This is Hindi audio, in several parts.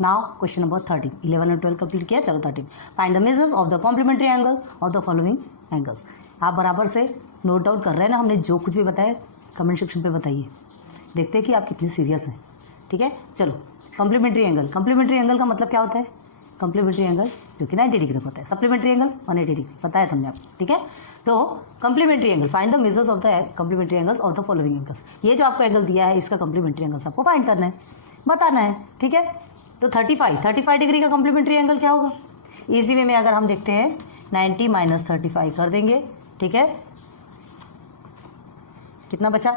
नाउ क्वेश्चन नंबर 13, 11 और 12 कंप्लीट किया, चलो 13, find the measures of the complementary angle of the following angles. आप बराबर से नोट डाउन कर रहे हैं ना, हमने जो कुछ भी बताया कमेंट सेक्शन पे बताइए, देखते हैं कि आप कितने सीरियस हैं। ठीक है, चलो कॉम्प्लीमेंट्री एंगल, कॉम्प्लीमेंट्री एंगल का मतलब क्या होता है? कॉम्प्लीमेंट्री एंगल जो कि 90 डिग्री होता है, सप्लीमेंट्री एंगल 180 डिग्री, बताया था हमने आपको। ठीक है, तो complementary angle, find the measures of the complementary angles of the following angles. ये जो आपको एंगल दिया है इसका कॉम्प्लीमेंट्री एंगल्स आपको फाइंड करना है, बताना है। ठीक है, तो 35 डिग्री का कॉम्प्लीमेंट्री एंगल क्या होगा? इजी वे में अगर हम देखते हैं 90 माइनस 35 कर देंगे, ठीक है, कितना बचा?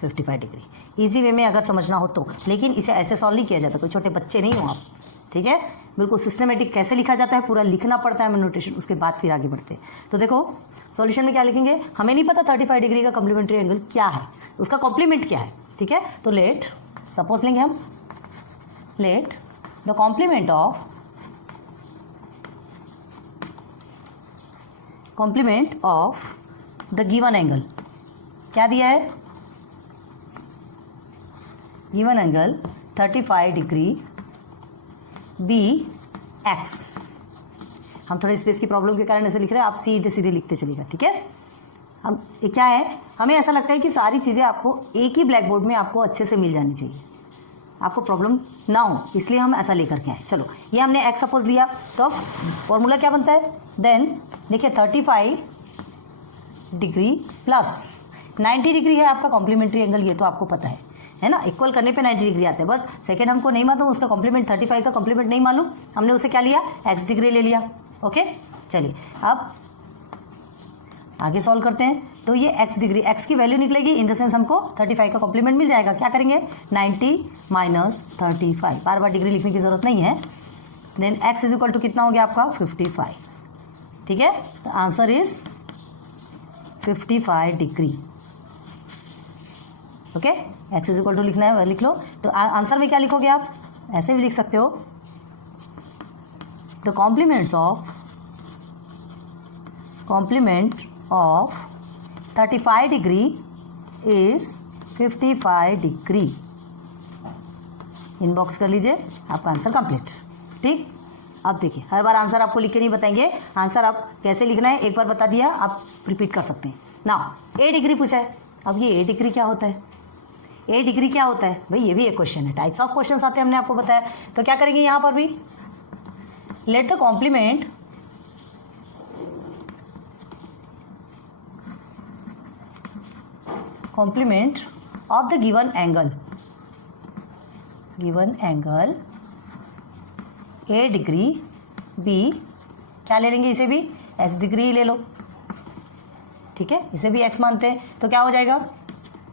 55 डिग्री। इजी वे में अगर समझना हो तो, लेकिन इसे ऐसे सॉल्व नहीं किया जाता, कोई छोटे बच्चे नहीं हो आप। ठीक है, बिल्कुल सिस्टमेटिक कैसे लिखा जाता है पूरा लिखना पड़ता है नोटेशन, उसके बाद फिर आगे बढ़ते हैं। तो देखो सॉल्यूशन में क्या लिखेंगे, हमें नहीं पता 35 डिग्री का कॉम्प्लीमेंट्री एंगल क्या है, उसका कॉम्प्लीमेंट क्या है। ठीक है, तो लेट सपोज लेंगे हम, let the complement of the given angle, क्या दिया है? Given angle 35 degree be x. हम थोड़े स्पेस की प्रॉब्लम के कारण ऐसे लिख रहे हैं, आप सीधे सीधे लिखते चलिएगा। ठीक है, हम क्या है, हमें ऐसा लगता है कि सारी चीज़ें आपको एक ही ब्लैक बोर्ड में आपको अच्छे से मिल जानी चाहिए, आपको प्रॉब्लम ना हो, इसलिए हम ऐसा लेकर के आए। चलो ये हमने एक्स सपोज लिया, तो अब फॉर्मूला क्या बनता है? देन देखिए 35 डिग्री प्लस 90 डिग्री है आपका कॉम्प्लीमेंट्री एंगल, ये तो आपको पता है ना, इक्वल करने पे 90 डिग्री आते हैं। बस सेकेंड हमको नहीं मालूम, उसका कॉम्प्लीमेंट 35 का कॉम्प्लीमेंट नहीं मालूम, हमने उसे क्या लिया? एक्स डिग्री ले लिया। ओके, चलिए अब आगे सॉल्व करते हैं। तो ये एक्स डिग्री, एक्स की वैल्यू निकलेगी, इन द सेंस हमको 35 का कॉम्प्लीमेंट मिल जाएगा। क्या करेंगे? 90 माइनस 35, बार बार डिग्री लिखने की जरूरत नहीं है। Then x is equal to कितना हो गया आपका? 55। ठीक है, तो answer is 55 degree. Okay, x is equal to लिखना है, लिख लो। तो आंसर में क्या लिखोगे आप? ऐसे भी लिख सकते हो, the complement of 35 degree is 55 degree. Inbox कर लीजिए, आपका आंसर कंप्लीट। ठीक, अब देखिए हर बार आंसर आपको लिख के नहीं बताएंगे, आंसर आप कैसे लिखना है एक बार बता दिया, आप रिपीट कर सकते हैं ना। ए डिग्री पूछा है, अब ये ए डिग्री क्या होता है? ए डिग्री क्या होता है भाई? ये भी एक क्वेश्चन है, टाइप्स ऑफ क्वेश्चन आते हैं, हमने आपको बताया। तो क्या करेंगे यहाँ पर भी, let the complement of the given angle a degree be, क्या ले लेंगे इसे भी? एक्स डिग्री ले लो। ठीक है, इसे भी एक्स मानते हैं, तो क्या हो जाएगा?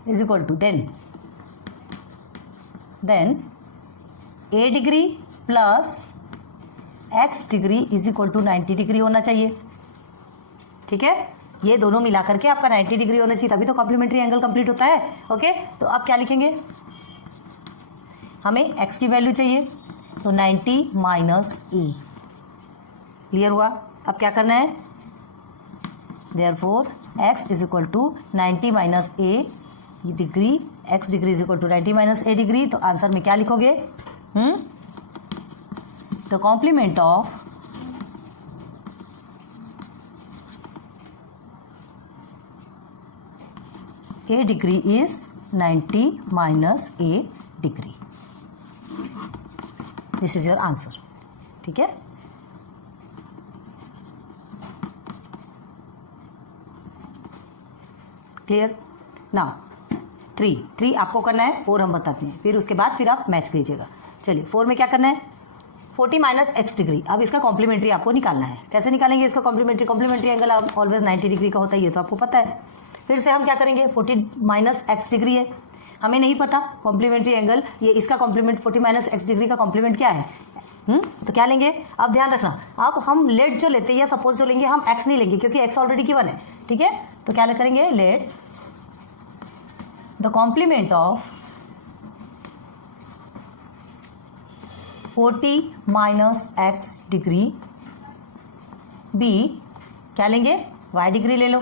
Is equal to then a degree plus x degree is equal to 90 degree होना चाहिए। ठीक है, ये दोनों मिला करके आपका 90 डिग्री होना चाहिए, तभी तो कॉम्प्लीमेंट्री एंगल कंप्लीट होता है। ओके, तो अब क्या लिखेंगे? हमें एक्स की वैल्यू चाहिए, तो 90 माइनस ए। क्लियर हुआ? अब क्या करना है? Therefore x is equal to 90 minus a degree, x degree is equal to 90 minus a degree. तो आंसर में क्या लिखोगे? The complement of a degree is 90 minus a degree. This is your answer. ठीक है, क्लियर ना। 3 आपको करना है, 4 हम बताते हैं, फिर उसके बाद फिर आप मैच कीजिएगा। चलिए 4 में क्या करना है? 40 माइनस एक्स डिग्री। अब इसका कॉम्प्लीमेंट्री आपको निकालना है। कैसे निकालेंगे इसका कॉम्प्लीमेंट्री एंगल ऑलवेज 90 डिग्री का होता है, ये तो आपको पता है। फिर से हम क्या करेंगे? 40 माइनस एक्स डिग्री है, हमें नहीं पता कॉम्प्लीमेंट्री एंगल, ये इसका कॉम्प्लीमेंट 40 माइनस एक्स डिग्री का कॉम्प्लीमेंट क्या है? तो क्या लेंगे? अब ध्यान रखना, अब हम लेट जो लेते हैं या सपोज जो लेंगे, हम एक्स नहीं लेंगे क्योंकि एक्स ऑलरेडी गिवन है। ठीक है, तो क्या करेंगे? Let the complement of 40 minus x degree be, क्या लेंगे? वाई डिग्री ले लो।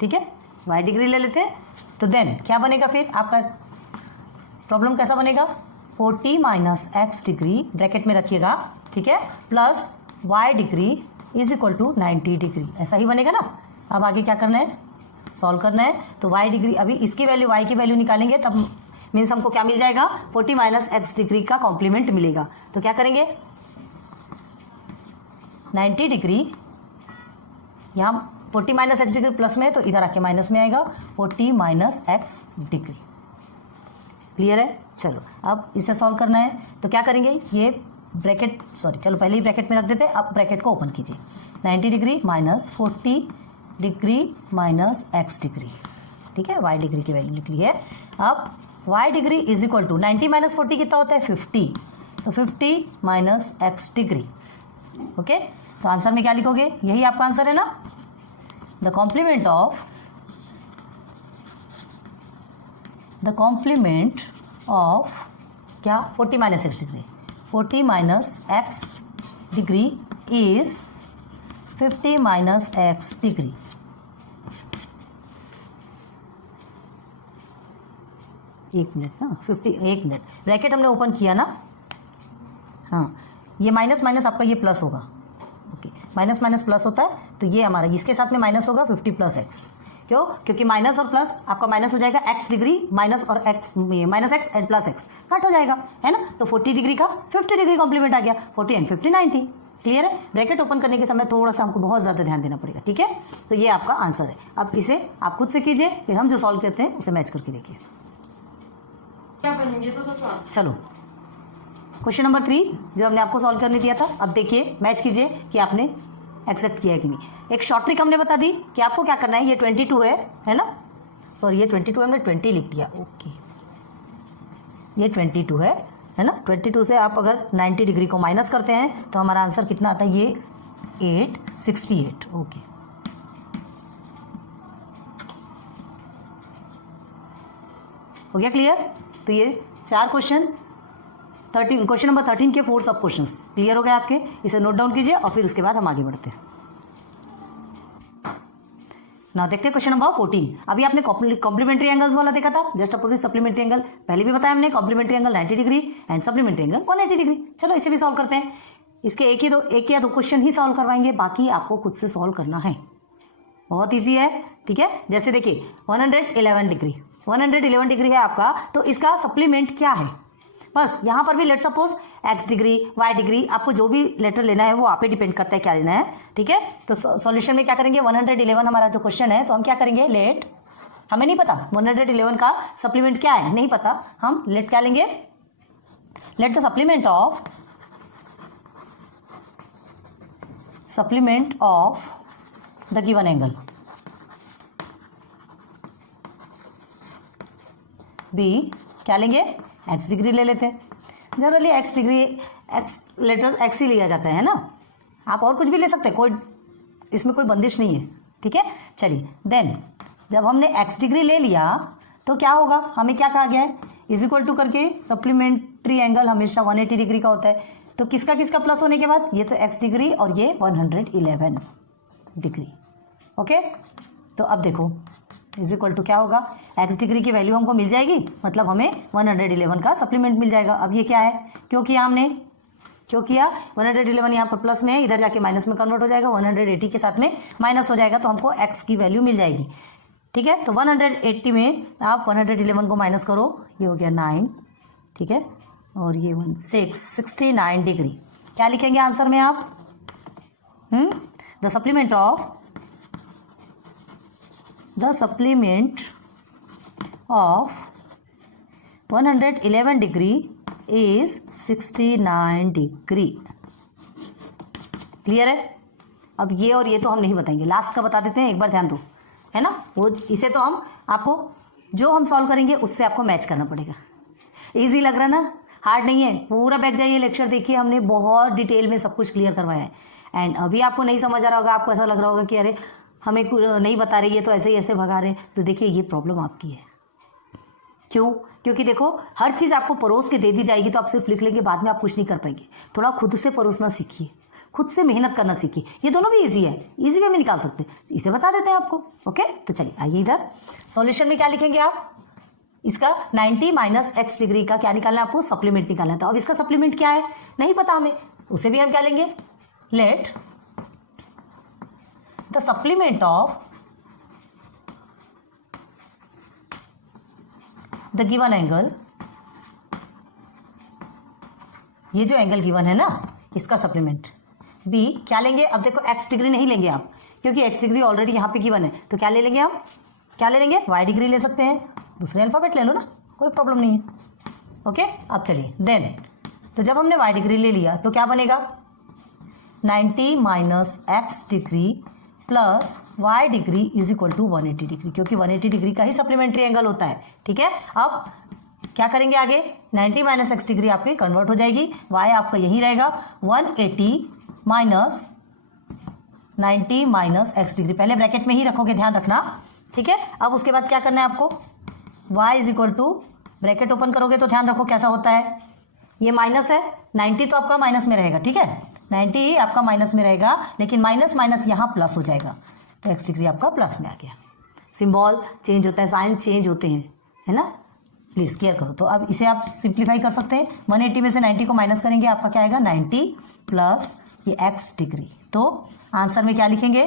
ठीक है, वाई डिग्री ले लेते हैं, तो देन क्या बनेगा फिर आपका? प्रॉब्लम कैसा बनेगा, 40 माइनस एक्स डिग्री ब्रैकेट में रखिएगा, ठीक है, plus y degree is equal to 90 degree, ऐसा ही बनेगा ना। अब आगे क्या करना है, सॉल्व करना है। तो वाई डिग्री, अभी इसकी वैल्यू वाई की वैल्यू निकालेंगे तब मीन्स हमको क्या मिल जाएगा, 40 माइनस एक्स डिग्री का कॉम्प्लीमेंट मिलेगा। तो क्या करेंगे, 90 डिग्री, यहाँ 40 माइनस एक्स डिग्री प्लस में तो इधर आके माइनस में आएगा, 40 माइनस एक्स डिग्री। क्लियर है। चलो अब इसे सॉल्व करना है तो क्या करेंगे, ये ब्रैकेट चलो पहले ही ब्रैकेट में रख देते हैं, अब ब्रैकेट को ओपन कीजिए। 90 degree minus 40 degree minus x degree, ठीक है, वाई डिग्री की वैल्यू निकली है। अब y degree is equal to 90 minus 40 कितना होता है, 50, तो 50 माइनस एक्स डिग्री। ओके, तो आंसर में क्या लिखोगे, यही आपका आंसर है ना, द कॉम्प्लीमेंट ऑफ क्या, 40 minus x degree, 40 minus x degree is 50 minus x degree. एक मिनट ना, 50, एक मिनट, ब्रैकेट हमने ओपन किया ना, हाँ, ये माइनस माइनस आपका ये प्लस होगा, ओके, माइनस माइनस प्लस होता है, तो ये हमारा इसके साथ में माइनस होगा 50 प्लस एक्स। क्यों, क्योंकि माइनस और प्लस आपका माइनस हो जाएगा, एक्स डिग्री माइनस और x minus x and plus x cut हो जाएगा, है ना। तो 40 डिग्री का 50 डिग्री कॉम्प्लीमेंट आ गया, 40 एंड 50 90। क्लियर है। ब्रैकेट ओपन करने के समय थोड़ा सा हमको बहुत ज़्यादा ध्यान देना पड़ेगा, ठीक है। तो ये आपका आंसर है। अब इसे आप खुद से कीजिए, फिर हम जो सॉल्व करते हैं उसे मैच करके देखिए। क्या बनेंगे तो चलो क्वेश्चन नंबर 3 जो हमने आपको सॉल्व करने दिया था, अब देखिए मैच कीजिए कि आपने एक्सेप्ट किया है कि नहीं। एक शॉर्ट ट्रिक हमने बता दी कि आपको क्या करना है, ये 22 है ना, सॉरी ये 22 हमने 20 लिख दिया, ओके, ये 22 है ना। 22 से आप अगर 90 डिग्री को माइनस करते हैं तो हमारा आंसर कितना आता है, ये 868, ओके। हो गया क्लियर। तो ये 4 क्वेश्चन, 13 क्वेश्चन नंबर 13 के 4 सब क्वेश्चंस क्लियर हो गए आपके। इसे नोट डाउन कीजिए और फिर उसके बाद हम आगे बढ़ते हैं। ना देखते हैं क्वेश्चन नंबर 14। अभी आपने कॉम्प्लीमेंट्री एंगल्स वाला देखा था, जस्ट अपोजिट सप्लीमेंट्री एंगल, पहले भी बताया हमने, complementary angle 90 degree and supplementary angle 180 degree. चलो इसे भी सॉल्व करते हैं। इसके एक या दो क्वेश्चन ही सॉल्व करवाएंगे, बाकी आपको खुद से सॉल्व करना है, बहुत ईजी है, ठीक है। जैसे देखिए 111 डिग्री है आपका, तो इसका सप्लीमेंट क्या है, बस यहाँ पर भी let suppose x degree y degree, आपको जो भी लेटर लेना है वो आप पे डिपेंड करता है क्या लेना है, ठीक है। तो सॉल्यूशन में क्या करेंगे, 111 हमारा जो क्वेश्चन है, तो हम क्या करेंगे, लेट, हमें नहीं पता 111 का सप्लीमेंट क्या है, नहीं पता, हम लेट क्या लेंगे, let the supplement of the given angle B, क्या लेंगे, एक्स डिग्री ले लेते हैं। Generally x degree, x letter x ही लिया जाता है ना, आप और कुछ भी ले सकते हैं, कोई इसमें कोई बंदिश नहीं है, ठीक है। चलिए देन जब हमने एक्स डिग्री ले लिया तो क्या होगा, हमें क्या कहा गया है, इज इक्वल टू करके सप्लीमेंट्री एंगल हमेशा 180 डिग्री का होता है, तो किसका किसका प्लस होने के बाद, ये तो एक्स डिग्री और ये 111 डिग्री, ओके। तो अब देखो इज इक्वल टू क्या होगा, एक्स डिग्री की वैल्यू हमको मिल जाएगी, मतलब हमें 111 का सप्लीमेंट मिल जाएगा। अब ये क्या है, क्यों किया हमने, क्यों किया, 111 यहाँ पर प्लस में है, इधर जाके माइनस में कन्वर्ट हो जाएगा, 180 के साथ में माइनस हो जाएगा, तो हमको एक्स की वैल्यू मिल जाएगी, ठीक है। तो 180 में आप 111 को माइनस करो, ये हो गया 9, ठीक है, और ये 69 डिग्री। क्या लिखेंगे आंसर में आप, the supplement of 111 degree is 69 degree. Clear है। अब ये और ये तो हम नहीं बताएंगे, लास्ट का बता देते हैं, एक बार ध्यान दो, है ना। वो इसे तो हम आपको जो हम सॉल्व करेंगे उससे आपको मैच करना पड़ेगा। इजी लग रहा ना, हार्ड नहीं है। पूरा बैठ जाइए, लेक्चर देखिए, हमने बहुत डिटेल में सब कुछ क्लियर करवाया है। एंड अभी आपको नहीं समझ आ रहा होगा, आपको ऐसा लग रहा होगा कि अरे हमें नहीं बता रही है तो ऐसे ही ऐसे भगा रहे, तो देखिए ये प्रॉब्लम आपकी है। क्यों, क्योंकि देखो हर चीज़ आपको परोस के दे दी जाएगी तो आप सिर्फ लिख लेंगे, बाद में आप कुछ नहीं कर पाएंगे। थोड़ा खुद से परोसना सीखिए, खुद से मेहनत करना सीखिए, ये दोनों भी इजी है, इजी वे में निकाल सकते हैं, इसे बता देते हैं आपको, ओके। तो चलिए आइए इधर सॉल्यूशन में क्या लिखेंगे आप, इसका 90 माइनस एक्स डिग्री का क्या निकालना है आपको, सप्लीमेंट निकालना है। तो अब इसका सप्लीमेंट क्या है नहीं पता हमें, उसे भी हम क्या लेंगे, let the supplement of the given angle, ये जो एंगल गिवन है ना इसका सप्लीमेंट बी क्या लेंगे। अब देखो एक्स डिग्री नहीं लेंगे आप, क्योंकि एक्स डिग्री ऑलरेडी यहाँ पे गिवन है, तो क्या ले लेंगे हम, क्या ले लेंगे, वाई डिग्री ले सकते हैं, दूसरे अल्फाबेट ले लो ना, कोई प्रॉब्लम नहीं है। ओके, अब चलिए देन, तो जब हमने वाई डिग्री ले लिया तो क्या बनेगा, 90 minus x degree plus y degree is equal to 180 degree, क्योंकि 180 डिग्री का ही सप्लीमेंट्री एंगल होता है। ठीक है, अब क्या करेंगे आगे, 90 माइनस एक्स डिग्री आपकी कन्वर्ट हो जाएगी, वाई आपका यही रहेगा 180 माइनस 90 माइनस एक्स डिग्री, पहले ब्रैकेट में ही रखोगे, ध्यान रखना। ठीक है, अब उसके बाद क्या करना है आपको, y is equal to, bracket open करोगे तो ध्यान रखो कैसा होता है, ये माइनस है, 90 तो आपका माइनस में रहेगा। ठीक है, 90 ही आपका माइनस में रहेगा, लेकिन माइनस माइनस यहाँ प्लस हो जाएगा, तो एक्स डिग्री आपका प्लस में आ गया। सिंबल चेंज होता है, साइन चेंज होते हैं, है ना, प्लीज क्लियर करो। तो अब इसे आप सिंप्लीफाई कर सकते हैं, 180 में से 90 को माइनस करेंगे, आपका क्या आएगा 90 प्लस ये एक्स डिग्री। तो आंसर में क्या लिखेंगे,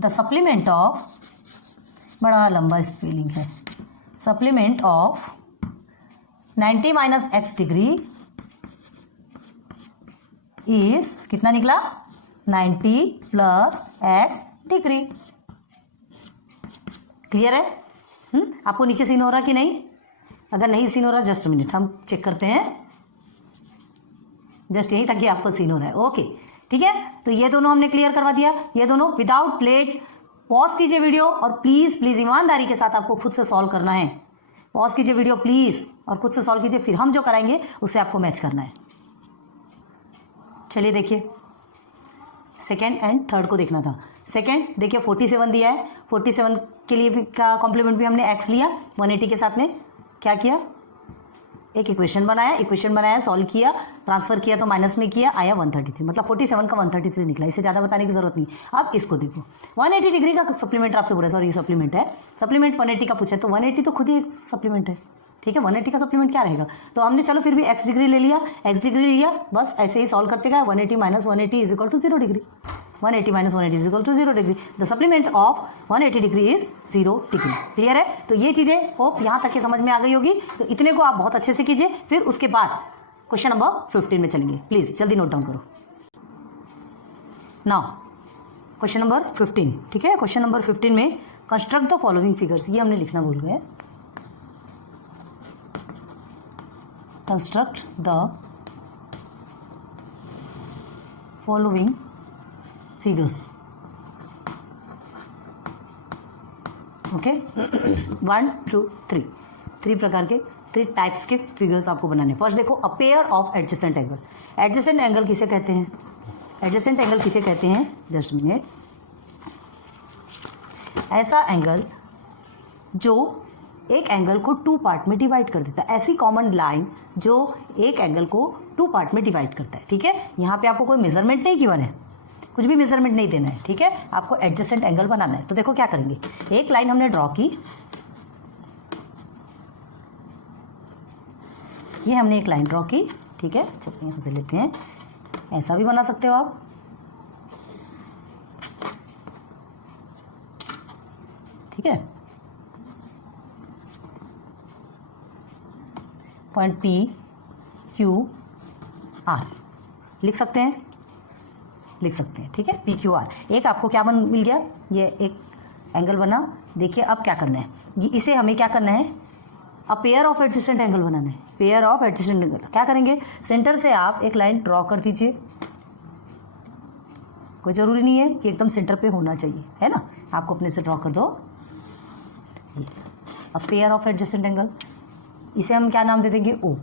द सप्लीमेंट ऑफ, बड़ा लंबा स्पेलिंग है, supplement of 90 minus x degree is कितना निकला, 90 प्लस एक्स डिग्री। क्लियर है? आपको नीचे सीन हो रहा कि नहीं? अगर नहीं सीन हो रहा जस्ट मिनट हम चेक करते हैं, जस्ट यहीं तक ही आपको सीन हो रहा है। ओके ठीक है, तो ये दोनों हमने क्लियर करवा दिया, ये दोनों विदाउट लेट। पॉज कीजिए वीडियो और प्लीज प्लीज ईमानदारी के साथ आपको खुद से सॉल्व करना है। पॉज कीजिए वीडियो प्लीज और खुद से सॉल्व कीजिए, फिर हम जो कराएंगे उससे आपको मैच करना है। चलिए देखिए, सेकेंड एंड थर्ड को देखना था। सेकेंड देखिए 47 दिया है, 47 के लिए भी का कॉम्प्लीमेंट भी हमने एक्स लिया, 180 के साथ में क्या किया, एक इक्वेशन बनाया, सॉल्व किया, ट्रांसफर किया तो माइनस में किया, आया 133, मतलब 47 का 133 निकला। इसे ज़्यादा बताने की जरूरत नहीं। अब इसको देखो, 180 डिग्री का सप्लीमेंट आपसे बोला, सॉरी ये सप्लीमेंट है, सप्लीमेंट 180 का पूछा है, तो 180 तो खुद ही एक सप्लीमेंट है। ठीक है, 180 का सप्लीमेंट क्या रहेगा, तो हमने चलो फिर भी एक्स डिग्री ले लिया, एक्स डिग्री लिया, बस ऐसे ही सॉल्व करते गए। 180 minus 180 is equal to 0 degree, 180 minus 180 is equal to 0 degree, the supplement of 180 degree is 0 degree. Clear है? तो ये चीज़ें होप यहाँ तक के समझ में आ गई होगी, तो इतने को आप बहुत अच्छे से कीजिए। फिर उसके बाद क्वेश्चन नंबर 15 में चलेंगे, प्लीज जल्दी नोट डाउन करो। नाउ क्वेश्चन नंबर 15, ठीक है, क्वेश्चन नंबर 15 में कंस्ट्रक्ट द फॉलोइंग फिगर्स, ये हमने लिखना भूल गए। Construct the following figures, okay 1 2 3, 3 प्रकार के 3 टाइप्स के फिगर्स आपको बनाने। फर्स्ट देखो, अ pair of adjacent angle. Adjacent angle किसे कहते हैं, एडजेसेंट एंगल किसे कहते हैं, जस्ट मिनट, ऐसा एंगल जो एक एंगल को 2 पार्ट में डिवाइड कर देता है, ऐसी कॉमन लाइन जो एक एंगल को 2 पार्ट में डिवाइड करता है। ठीक है, यहाँ पे आपको कोई मेजरमेंट नहीं गिवन है, कुछ भी मेजरमेंट नहीं देना है। ठीक है, आपको एडजेसेंट एंगल बनाना है। तो देखो क्या करेंगे, एक लाइन हमने ड्रॉ की, ये हमने एक लाइन ड्रॉ की, ठीक है, चलिए यहाँ से लेते हैं, ऐसा भी बना सकते हो आप, ठीक है, पॉइंट P Q R लिख सकते हैं, ठीक है, P Q R। एक आपको क्या मिल गया, ये एक एंगल बना। देखिए अब क्या करना है, ये इसे हमें क्या करना है, a pair of adjacent angle बनाना है। पेयर ऑफ एडजेसेंट एंगल क्या करेंगे, सेंटर से आप एक लाइन ड्रॉ कर दीजिए, कोई ज़रूरी नहीं है कि एकदम सेंटर पे होना चाहिए, है ना, आपको अपने से ड्रॉ कर दो। अ पेयर ऑफ एडजेसेंट एंगल, इसे हम क्या नाम दे देंगे, O।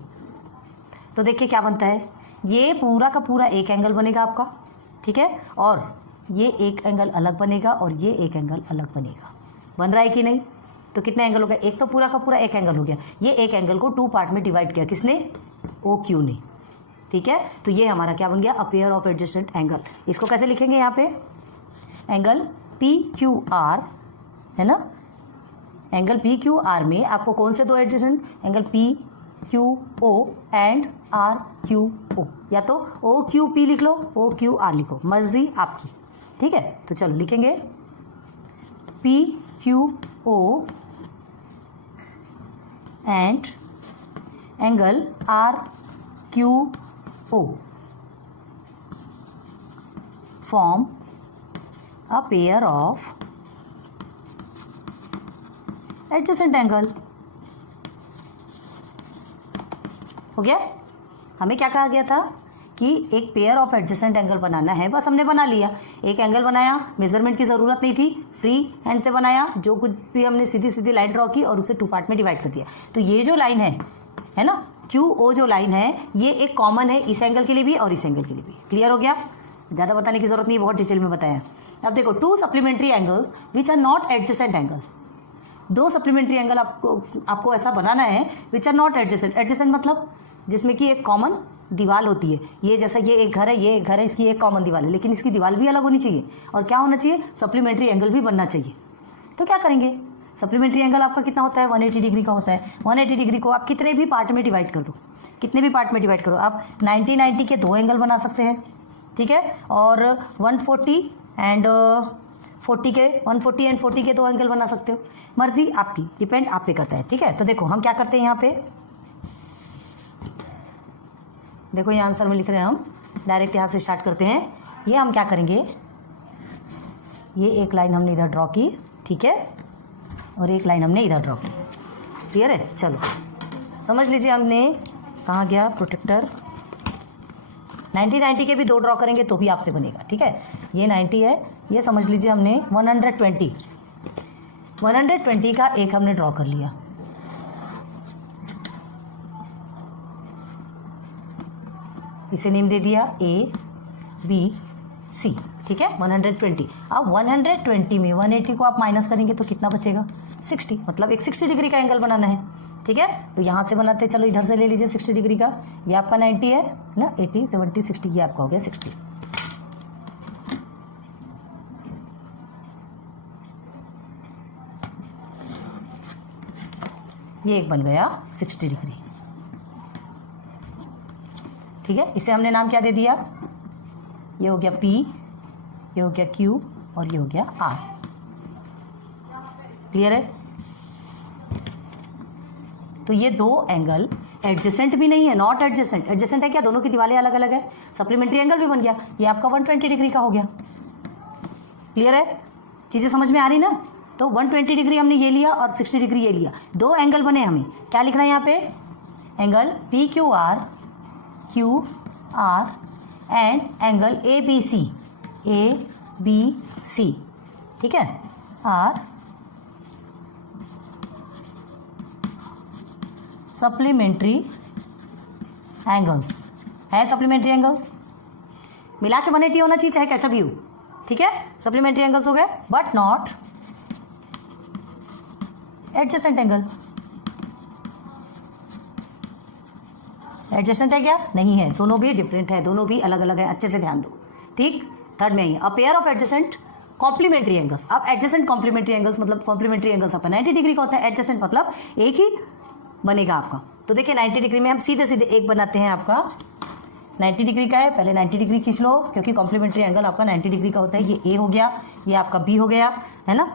तो देखिए क्या बनता है, ये पूरा का पूरा एक एंगल बनेगा आपका, ठीक है, और ये एक एंगल अलग बनेगा और ये एक एंगल अलग बनेगा। बन रहा है कि नहीं? तो कितने एंगल हो गया, एक तो पूरा का पूरा एक एंगल हो गया, ये एक एंगल को 2 पार्ट में डिवाइड किया, किसने, OQ ने। ठीक है, तो ये हमारा क्या बन गया, अ पेयर ऑफ एडजेसेंट एंगल। इसको कैसे लिखेंगे, यहाँ पे एंगल PQR है ना, एंगल पी क्यू आर में आपको कौन से दो adjacent, angle P Q O and R Q O, या तो ओ क्यू पी लिख लो, ओ क्यू आर लिखो, मर्जी आपकी, ठीक है। तो चलो लिखेंगे P Q O and angle R Q O form a pair of adjacent angle। हो गया। हमें क्या कहा गया था कि एक पेयर ऑफ एडजेसेंट एंगल बनाना है, बस हमने बना लिया। एक एंगल बनाया, मेजरमेंट की ज़रूरत नहीं थी, फ्री हैंड से बनाया, जो कुछ भी हमने सीधी सीधी लाइन ड्रॉ की और उसे 2 पार्ट में डिवाइड कर दिया। तो ये जो लाइन है ना, क्यू ओ जो लाइन है, ये एक कॉमन है इस एंगल के लिए भी और इस एंगल के लिए भी। क्लियर हो गया, ज़्यादा बताने की जरूरत नहीं, बहुत डिटेल में बताया। अब देखो 2 supplementary angles which are not adjacent angle, 2 supplementary angle आपको ऐसा बनाना है which are not adjacent. Adjacent मतलब जिसमें कि एक कॉमन दीवार होती है, ये जैसा ये एक घर है, ये एक घर है, इसकी एक कॉमन दीवार है, लेकिन इसकी दीवार भी अलग होनी चाहिए और क्या होना चाहिए, सप्लीमेंट्री एंगल भी बनना चाहिए। तो क्या करेंगे, सप्लीमेंट्री एंगल आपका कितना होता है, 180 डिग्री का होता है। 180 डिग्री को आप कितने भी पार्ट में डिवाइड कर दो, कितने भी पार्ट में डिवाइड करो, आप 90 के 2 एंगल बना सकते हैं, ठीक है। और 140 एंड 40 के 140 एंड 40 के 2 एंगल बना सकते हो, मर्जी आपकी, डिपेंड आप पे करता है, ठीक है। तो देखो हम क्या करते हैं यहाँ पे, देखो ये आंसर में लिख रहे हैं हम, डायरेक्ट यहाँ से स्टार्ट करते हैं। ये हम क्या करेंगे, ये एक लाइन हमने इधर ड्रॉ की, ठीक है, और एक लाइन हमने इधर ड्रॉ की। क्लियर है, चलो समझ लीजिए हमने कहाँ गया प्रोटेक्टर। 90 के भी 2 ड्रॉ करेंगे तो भी आपसे बनेगा, ठीक है। ये 90 है, ये समझ लीजिए हमने 120 का एक हमने ड्रॉ कर लिया, इसे नेम दे दिया A B C, ठीक है। 120, अब 120 में 180 को आप माइनस करेंगे तो कितना बचेगा, 60, मतलब एक 60 डिग्री का एंगल बनाना है, ठीक है। तो यहाँ से बनाते हैं, चलो इधर से ले लीजिए 60 डिग्री का, ये आपका 90 है ना, 80 70 60, ये आपका हो गया 60। ये एक बन गया 60 डिग्री, ठीक है। इसे हमने नाम क्या दे दिया, ये हो गया P, ये हो गया Q और ये हो गया R। क्लियर है। तो ये 2 एंगल एडजेसेंट भी नहीं है, नॉट एडजेसेंट। एडजेसेंट है क्या, दोनों की दीवारें अलग अलग है, सप्लीमेंट्री एंगल भी बन गया, ये आपका 120 डिग्री का हो गया। क्लियर है, चीज़ें समझ में आ रही ना। तो 120 डिग्री हमने ये लिया और 60 डिग्री ये लिया, 2 एंगल बने। हमें क्या लिखना है यहाँ पे, angle PQR and angle ABC, ठीक है, आर सप्लीमेंट्री एंगल्स है, सप्लीमेंट्री एंगल्स मिला के 180 होना चाहिए, चाहे कैसा भी हो, ठीक है। सप्लीमेंट्री एंगल्स हो गए, but not adjacent angle. Adjacent है क्या, नहीं है, दोनों भी डिफरेंट है, दोनों भी अलग अलग है, अच्छे से ध्यान दो, ठीक। थर्ड में है a pair of adjacent complementary angles. अब एडजेसेंट कॉम्प्लीमेंट्री एंगल्स मतलब कॉम्प्लीमेंट्री एंगल्स आपका 90 डिग्री का होता है, एडजेसेंट मतलब एक ही बनेगा आपका। तो देखिए 90 डिग्री में हम सीधे सीधे एक बनाते हैं, आपका 90 डिग्री का है, पहले 90 डिग्री खींच लो, क्योंकि कॉम्प्लीमेंट्री एंगल आपका 90 डिग्री का होता है। ये A हो गया, ये आपका B हो गया, है ना।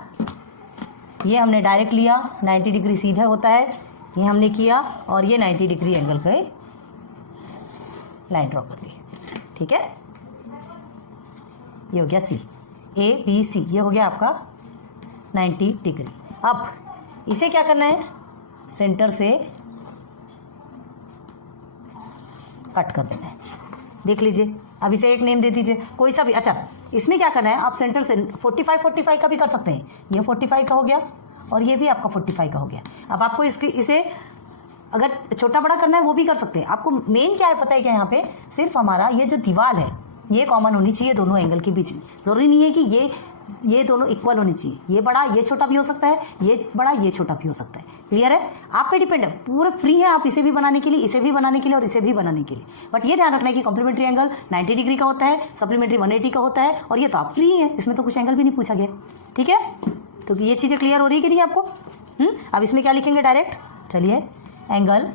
ये हमने डायरेक्ट लिया, 90 डिग्री सीधा होता है, ये हमने किया, और ये 90 डिग्री एंगल का लाइन ड्रॉ कर दी, ठीक है। ये हो गया C, ABC, ये हो गया आपका 90 डिग्री। अब इसे क्या करना है, सेंटर से कट कर देना है, देख लीजिए। अब इसे एक नेम दे दीजिए, कोई सा भी। अच्छा, इसमें क्या करना है, आप सेंटर से 45 का भी कर सकते हैं। ये 45 का हो गया और ये भी आपका 45 का हो गया। अब आपको इसे अगर छोटा बड़ा करना है वो भी कर सकते हैं। आपको मेन क्या है पता है क्या, यहाँ पे सिर्फ हमारा ये जो दीवार है ये कॉमन होनी चाहिए दोनों एंगल के बीच में। ज़रूरी नहीं है कि ये दोनों इक्वल होनी चाहिए, ये बड़ा ये छोटा भी हो सकता है, ये बड़ा ये छोटा भी हो सकता है। क्लियर है, आप पे डिपेंड है, पूरे फ्री है आप इसे भी बनाने के लिए, इसे भी बनाने के लिए और इसे भी बनाने के लिए। बट ये ध्यान रखना है कि कॉम्प्लीमेंट्री एंगल 90 डिग्री का होता है, सप्लीमेंट्री 180 का होता है, और ये तो आप फ्री है, इसमें तो कुछ एंगल भी नहीं पूछा गया, ठीक है। तो ये चीज़ें क्लियर हो रही है कि नहीं आपको। अब इसमें क्या लिखेंगे डायरेक्ट, चलिए angle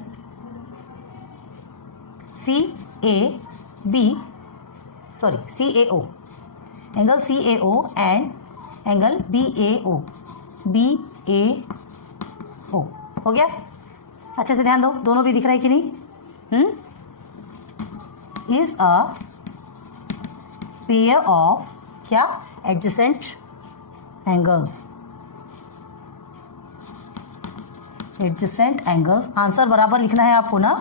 CAO angle CAO and angle BAO हो गया। अच्छे से ध्यान दो, दोनों भी दिख रहा है कि नहीं। इज अ पेयर ऑफ क्या, adjacent angles, adjacent angles, answer बराबर लिखना है आपको ना,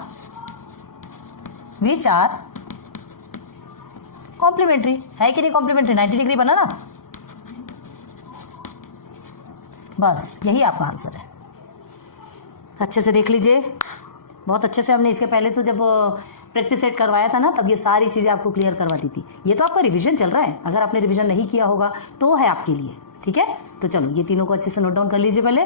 विच आर कॉम्प्लीमेंट्री, है कि नहीं कॉम्प्लीमेंट्री, 90 डिग्री बना ना, बस यही आपका आंसर है। अच्छे से देख लीजिए, बहुत अच्छे से हमने इसके पहले तो जब प्रैक्टिस सेट करवाया था ना, तब ये सारी चीज़ें आपको क्लियर करवाती थी। ये तो आपका रिवीजन चल रहा है, अगर आपने रिवीजन नहीं किया होगा तो है आपके लिए, ठीक है। तो चलो ये तीनों को अच्छे से नोट डाउन कर लीजिए पहले।